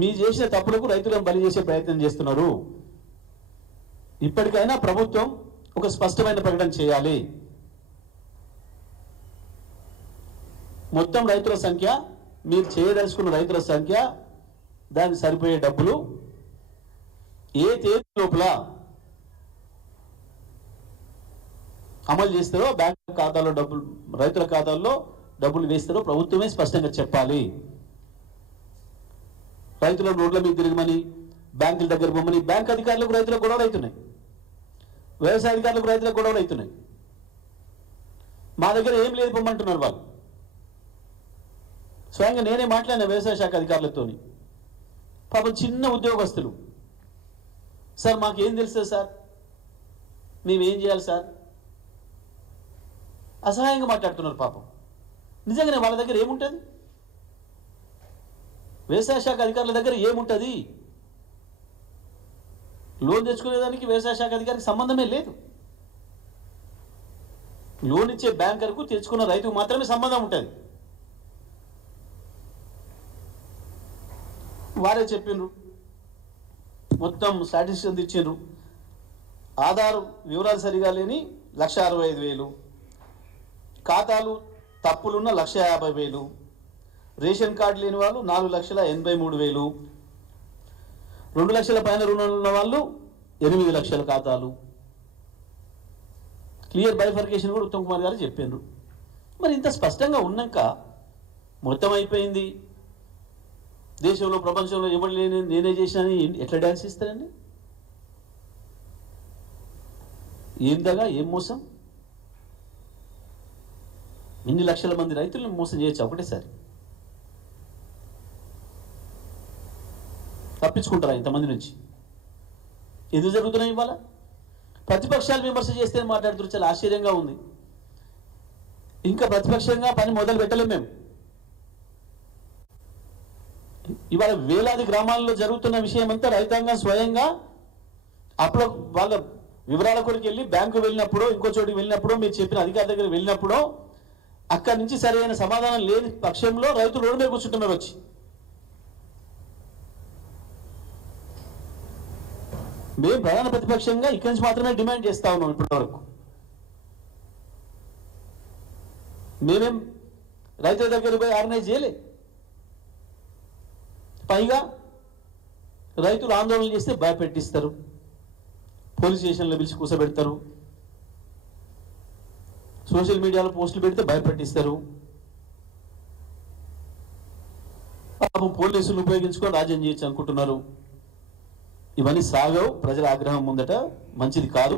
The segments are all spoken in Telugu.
మీ చేసిన తప్పులకు రైతులను బలి చేసే ప్రయత్నం చేస్తున్నారు. ఇప్పటికైనా ప్రభుత్వం ఒక స్పష్టమైన ప్రకటన చేయాలి. మొత్తం రైతుల సంఖ్య, మీరు చేయదలుచుకున్న రైతుల సంఖ్య, దానికి సరిపోయే డబ్బులు ఏ తేదీ లోపల అమలు చేస్తారో, బ్యాంక్ ఖాతాలో డబ్బులు, రైతుల ఖాతాల్లో డబ్బులు వేస్తారో ప్రభుత్వమే స్పష్టంగా చెప్పాలి. రైతుల రోడ్ల మీద తిరగమని, బ్యాంకుల దగ్గర పోమని, బ్యాంక్ అధికారులకు రైతులకు గొడవలు అవుతున్నాయి, వ్యవసాయ అధికారులకు రైతులకు గొడవలు అవుతున్నాయి. మా దగ్గర ఏం లేదు పొమ్మంటున్నారు వాళ్ళు. స్వయంగా నేనే మాట్లాడిన వ్యవసాయ శాఖ అధికారులతో. పాపం చిన్న ఉద్యోగస్తులు, సార్ మాకేం తెలుస్తుంది సార్, మేమేం చేయాలి సార్, అసహాయంగా మాట్లాడుతున్నారు. పాపం నిజంగానే వాళ్ళ దగ్గర ఏముంటుంది, వ్యవసాయ శాఖ అధికారుల దగ్గర ఏముంటుంది? లోన్ తెచ్చుకునేదానికి వ్యవసాయ శాఖ అధికారికి సంబంధమే లేదు. లోన్ ఇచ్చే బ్యాంకర్కు తెచ్చుకున్న రైతుకు మాత్రమే సంబంధం ఉంటుంది. వారే చెప్పిండ్రు, మొత్తం స్టాటిస్టిక్స్ ఇచ్చిండ్రు. ఆధార్ వివరాలు సరిగా లేని 1,65,000, ఖాతాలు తప్పులున్న 1,50,000, రేషన్ కార్డు లేని వాళ్ళు 4,83,000, 2 లక్షల పైన రుణాలు ఉన్న వాళ్ళు 8 లక్షల ఖాతాలు. క్లియర్ బైఫర్కేషన్ కూడా ఉత్తమ్ కుమార్ గారు చెప్పారు. మరి ఇంత స్పష్టంగా ఉన్నాక మొత్తం అయిపోయింది, దేశంలో ప్రపంచంలో ఎవరు లేని నేనే చేసినని ఎట్లా డ్యాన్స్ ఇస్తారండి? ఏం దగా, ఏం మోసం? ఇన్ని లక్షల మంది రైతులను మోసం చేయొచ్చు ఒకటేసారి? తప్పించుకుంటారా ఇంతమంది నుంచి? ఎందుకు జరుగుతున్నాయి ఇవాళ? ప్రతిపక్షాలు విమర్శ చేస్తే మాట్లాడుతున్నారు, చాలా ఆశ్చర్యంగా ఉంది. ఇంకా ప్రతిపక్షంగా పని మొదలు పెట్టలేము మేము. ఇవాళ వేలాది గ్రామాల్లో జరుగుతున్న విషయం అంతా రైతాంగం స్వయంగా అప్పుడు వాళ్ళ వివరాల కొరకు వెళ్ళి బ్యాంకు వెళ్ళినప్పుడు, ఇంకో చోటికి వెళ్ళినప్పుడు, మీరు చెప్పిన అధికారి దగ్గర వెళ్ళినప్పుడు అక్కడి నుంచి సరైన సమాధానం లేని పక్షంలో రైతులు రోడ్డు మీద కూర్చుంటున్నారు వచ్చి. మేము ప్రధాన ప్రతిపక్షంగా ఇక్కడి నుంచి మాత్రమే డిమాండ్ చేస్తా ఉన్నాం ఇప్పటి వరకు. మేమేం రైతుల దగ్గర పోయి ఆర్గనైజ్ చేయలే. పైగా రైతులు ఆందోళన చేస్తే భయపెట్టిస్తారు, పోలీస్ స్టేషన్లో పిలిచి కూర్చోబెడతారు, సోషల్ మీడియాలో పోస్టులు పెడితే భయపెట్టిస్తారు. పాపం పోలీసులు ఉపయోగించుకొని రాజ్యం చేయొచ్చు అనుకుంటున్నారు. ఇవన్నీ సాగవు, ప్రజల ఆగ్రహం ముందట మంచిది కాదు.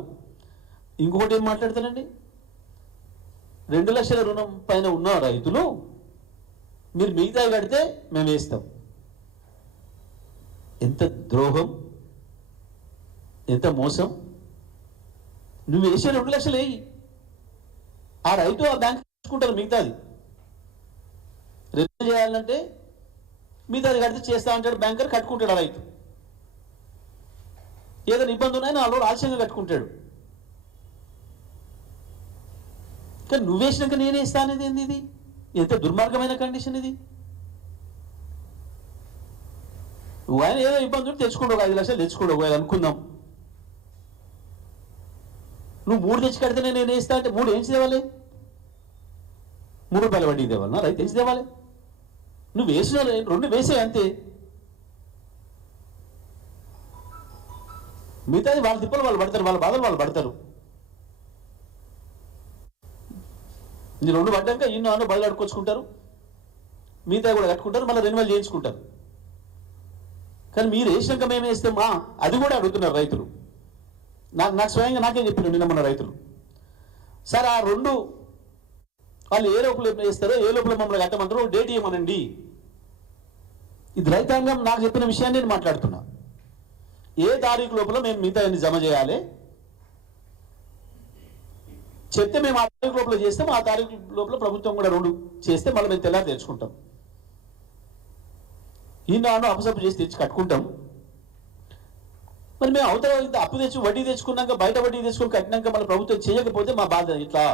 ఇంకొకటి ఏం మాట్లాడతారండి, 2 లక్షల రుణం పైన ఉన్న రైతులు మీరు మిగతా కడితే మేము వేస్తాం. ఎంత ద్రోహం, ఎంత మోసం! నువ్వు వేసే 2 లక్షలు వేయి, ఆ రైతు ఆ బ్యాంక్ తీసుకుంటారు మిగతాది. రిటర్న్ చేయాలంటే మిగతాది కడితే చేస్తా అంటాడు బ్యాంకర్, కట్టుకుంటాడు ఆ రైతు. ఏదైనా ఇబ్బంది ఉన్నాయని ఆ లోడ్ ఆలస్యంగా కట్టుకుంటాడు. కానీ నువ్వేసినాక నేనే ఇస్తా అనేది ఏంది? ఇది ఎంత దుర్మార్గమైన కండిషన్ ఇది! నువ్వు ఆయన ఏదో ఇబ్బంది ఉంటే తెచ్చుకోండి, 5 లక్షలు తెచ్చుకోండి అనుకుందాం. నువ్వు 3 తెచ్చి కడితేనే నేను వేస్తా అంటే 3 ఏంచి తేవాలి? 3 రూపాయల వడ్డీ తేవాలన్నా? రైతు తెచ్చి తేవాలి. నువ్వు వేసిన 2 వేసే అంతే, మిగతాది వాళ్ళ తిప్పలు వాళ్ళు పడతారు, వాళ్ళ బాధలు వాళ్ళు పడతారు. నీ 2 పడ్డాక ఇన్నో బదులు అడుకొచ్చుకుంటారు, మిగతా కూడా కట్టుకుంటారు, మళ్ళీ రెన్యువల్ చేయించుకుంటారు. కానీ మీరు వేసినాక మేము వేస్తామా అది కూడా అడుగుతున్నారు రైతులు. నాకు స్వయంగా నాకే చెప్పిన నిన్న మన రైతులు, సార్ ఆ 2 వాళ్ళు ఏ లోపల వేస్తారో, ఏ లోపల మమ్మల్ని కట్టమంటారో డేట్ ఇవ్వమనండి. ఇది రైతాంగం నాకు చెప్పిన విషయాన్ని నేను మాట్లాడుతున్నా. ఏ తారీఖు లోపల మేము మిగతా జమ చేయాలి చెప్తే మేము ఆ తారీఖు లోపల చేస్తాం. ఆ తారీఖు లోపల ప్రభుత్వం కూడా 2 చేస్తే మళ్ళీ మేము తెల్లారి తెచ్చుకుంటాం. ఈనాడు అపసప్పు చేసి తెచ్చి కట్టుకుంటాం. మరి మేము అవతల ఇంత అప్పు తెచ్చి వడ్డీ తెచ్చుకున్నాక, బయట వడ్డీ తెచ్చుకొని కట్టినాక మళ్ళీ ప్రభుత్వం చేయకపోతే మా బాధ ఇట్లా